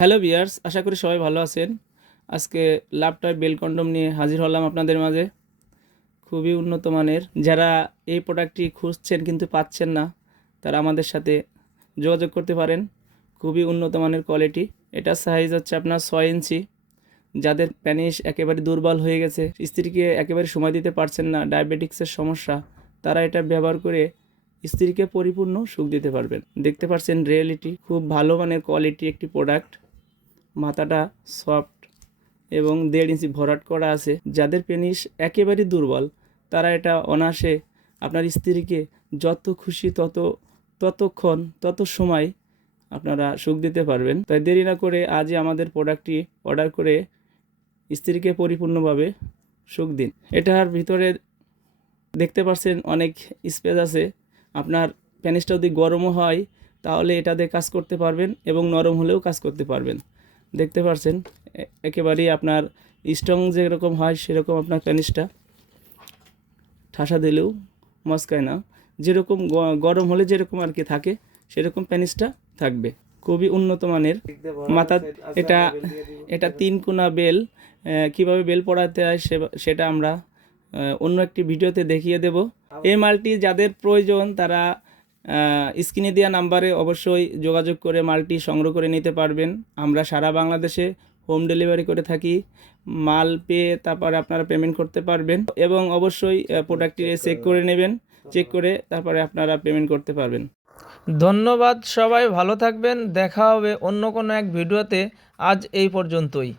Hello viewers, আশা করি সবাই ভালো আছেন। আজকে লাভ টয় বেল কন্ডম নিয়ে হাজির হলাম আপনাদের মাঝে। খুবই উন্নত মানের। যারা এই প্রোডাক্টটি খুঁজছেন কিন্তু পাচ্ছেন না, তারা আমাদের সাথে যোগাযোগ করতে পারেন। খুবই উন্নত মানের কোয়ালিটি। এটার সাইজ হচ্ছে আপনার 6 ইঞ্চি। যাদের প্যানিস একেবারে দুর্বল হয়ে গেছে, স্ত্রীকে একেবারে সময় দিতে পারছেন না, ডায়াবেটিক্সের সমস্যা, তারা এটা ব্যবহার করে স্ত্রীকে পরিপূর্ণ সুখ দিতে পারবেন। দেখতে পাচ্ছেন রিয়েলিটি, খুব ভালো মানের কোয়ালিটি একটি প্রোডাক্ট। মাথাটা সফট এবং 1.5 ইঞ্চি ভরাট করা আছে। যাদের পেনিস একেবারে দুর্বল, তারা এটা অনায়াসে আপনার স্ত্রীকে যত খুশি ততক্ষণ তত সময় আপনারা সুখ দিতে পারবেন। তাই দেরি না করে আজই আমাদের প্রোডাক্টটি অর্ডার করে স্ত্রীকে পরিপূর্ণভাবে সুখ দিন। এটার ভিতরে দেখতে পাচ্ছেন অনেক স্পেস আছে। আপনার পেনিসটা যদি গরমও হয় তাহলে এটাতে কাজ করতে পারবেন এবং নরম হলেও কাজ করতে পারবেন। দেখতে পাচ্ছেন একেবারেই আপনার স্ট্রং যেরকম হয় সেরকম আপনার পেনিসটা ঠাসা দিলেও মস্কায় না। যেরকম গরম হলে যেরকম আর কি থাকে সেরকম পেনিসটা থাকবে। খুবই উন্নত মানের মাথা। এটা এটা 3 কোনা বেল। কীভাবে বেল পড়াতে হয় সেটা আমরা অন্য একটি ভিডিওতে দেখিয়ে দেব। এই মালটি যাদের প্রয়োজন তারা স্ক্রিনে দেওয়া নাম্বারে অবশ্যই যোগাযোগ করে মালটি সংগ্রহ করে নিতে পারবেন। আমরা সারা বাংলাদেশে হোম ডেলিভারি করে থাকি। মাল পেয়ে তারপরে আপনারা পেমেন্ট করতে পারবেন এবং অবশ্যই প্রোডাক্টটি চেক করে নেবেন। চেক করে তারপরে আপনারা পেমেন্ট করতে পারবেন। ধন্যবাদ, সবাই ভালো থাকবেন। দেখা হবে অন্য কোনো এক ভিডিওতে। আজ এই পর্যন্তই।